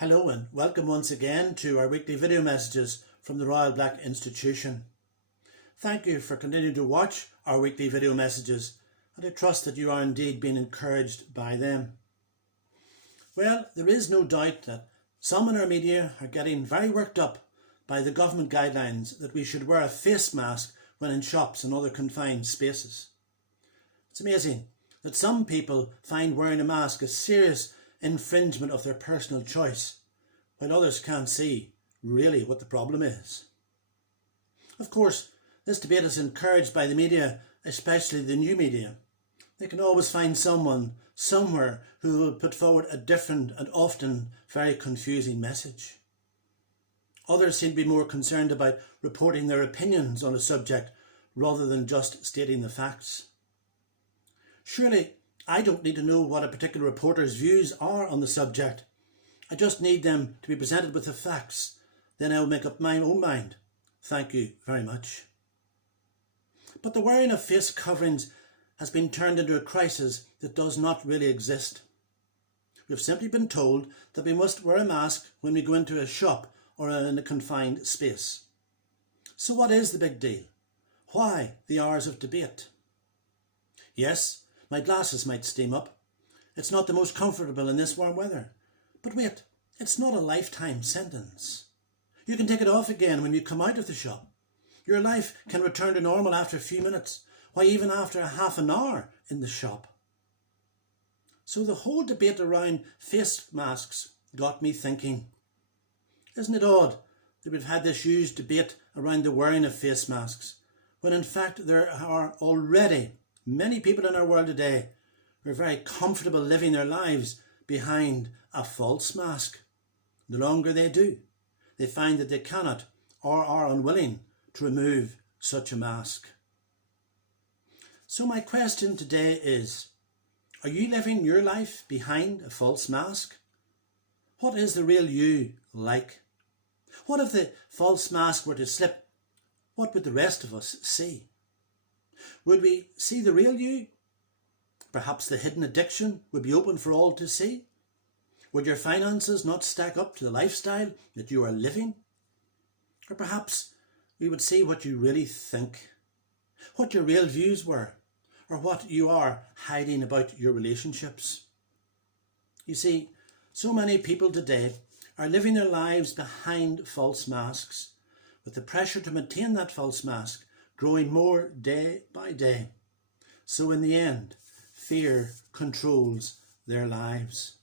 Hello and welcome once again to our weekly video messages from the Royal Black Institution. Thank you for continuing to watch our weekly video messages, and I trust that you are indeed being encouraged by them. Well, there is no doubt that some in our media are getting very worked up by the government guidelines that we should wear a face mask when in shops and other confined spaces. It's amazing that some people find wearing a mask a serious infringement of their personal choice, while others can't see really what the problem is. Of course, this debate is encouraged by the media, especially the new media. They can always find someone, somewhere, who will put forward a different and often very confusing message. Others seem to be more concerned about reporting their opinions on a subject rather than just stating the facts. Surely, I don't need to know what a particular reporter's views are on the subject. I just need them to be presented with the facts. Then I'll make up my own mind. Thank you very much. But the wearing of face coverings has been turned into a crisis that does not really exist. We've simply been told that we must wear a mask when we go into a shop or in a confined space. So what is the big deal? Why the hours of debate? Yes, my glasses might steam up. It's not the most comfortable in this warm weather. But wait, it's not a lifetime sentence. You can take it off again when you come out of the shop. Your life can return to normal after a few minutes, why even after a half an hour in the shop. So the whole debate around face masks got me thinking. Isn't it odd that we've had this huge debate around the wearing of face masks, when in fact there are already many people in our world today who are very comfortable living their lives behind a false mask. The longer they do, they find that they cannot or are unwilling to remove such a mask. So my question today is, are you living your life behind a false mask? What is the real you like? What if the false mask were to slip? What would the rest of us see? Would we see the real you? Perhaps the hidden addiction would be open for all to see? Would your finances not stack up to the lifestyle that you are living? Or perhaps we would see what you really think, what your real views were, or what you are hiding about your relationships. You see, so many people today are living their lives behind false masks, with the pressure to maintain that false mask growing more day by day. So in the end, fear controls their lives.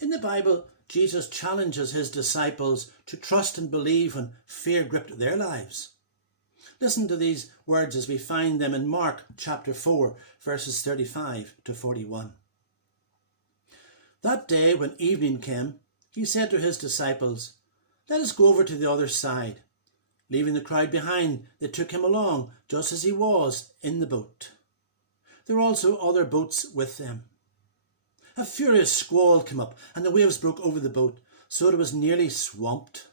In the Bible, Jesus challenges his disciples to trust and believe when fear gripped their lives. Listen to these words as we find them in Mark chapter 4, verses 35 to 41. That day when evening came, he said to his disciples, "Let us go over to the other side." Leaving the crowd behind, they took him along just as he was in the boat. There were also other boats with them. A furious squall came up and the waves broke over the boat, so it was nearly swamped.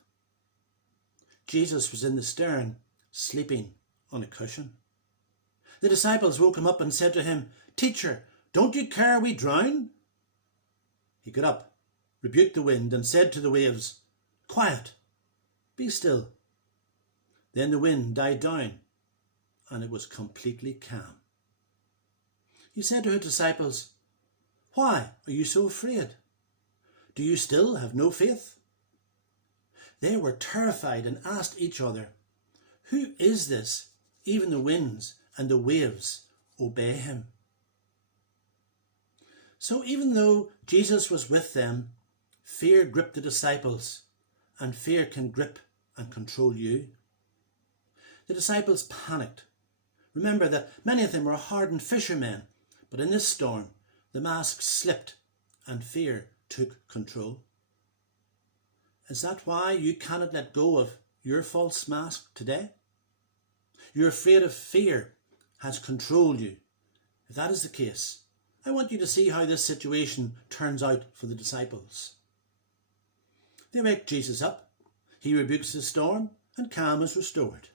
Jesus was in the stern, sleeping on a cushion. The disciples woke him up and said to him, "Teacher, don't you care we drown?" He got up, rebuked the wind, and said to the waves, "Quiet, be still." Then the wind died down, and it was completely calm. He said to his disciples, "Why are you so afraid? Do you still have no faith?" They were terrified and asked each other, "Who is this? Even the winds and the waves obey him." So even though Jesus was with them, fear gripped the disciples, and fear can grip and control you. The disciples panicked. Remember that many of them were hardened fishermen, but in this storm, the mask slipped and fear took control. Is that why you cannot let go of your false mask today? You're afraid of fear has controlled you. If that is the case, I want you to see how this situation turns out for the disciples. They wake Jesus up. He rebukes the storm and calm is restored.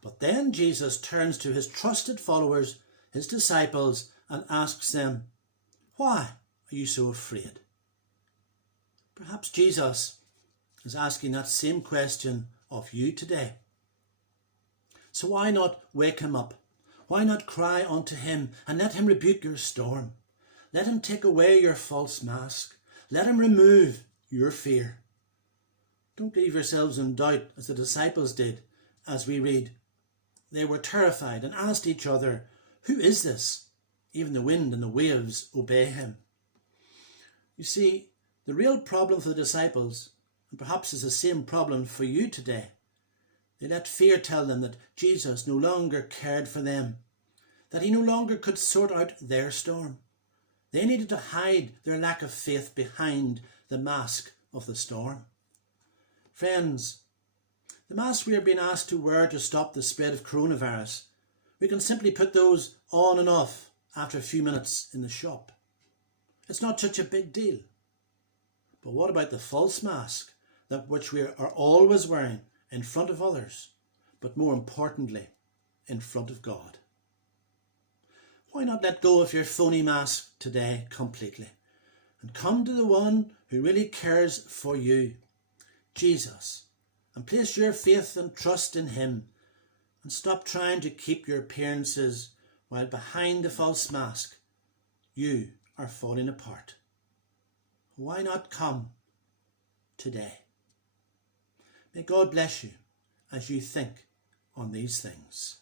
But then Jesus turns to his trusted followers, his disciples, and asks them, "Why are you so afraid?" Perhaps Jesus is asking that same question of you today. So why not wake him up? Why not cry unto him and let him rebuke your storm? Let him take away your false mask. Let him remove your fear. Don't leave yourselves in doubt as the disciples did, as we read. They were terrified and asked each other, "Who is this? Even the wind and the waves obey him." You see, the real problem for the disciples, and perhaps is the same problem for you today, they let fear tell them that Jesus no longer cared for them, that he no longer could sort out their storm. They needed to hide their lack of faith behind the mask of the storm. Friends, the masks we are being asked to wear to stop the spread of coronavirus, we can simply put those on and off after a few minutes in the shop. It's not such a big deal. But what about the false mask, that which we are always wearing in front of others, but more importantly, in front of God? Why not let go of your phony mask today completely and come to the one who really cares for you, Jesus, and place your faith and trust in him, and stop trying to keep your appearances while behind the false mask you are falling apart. Why not come today? May God bless you as you think on these things.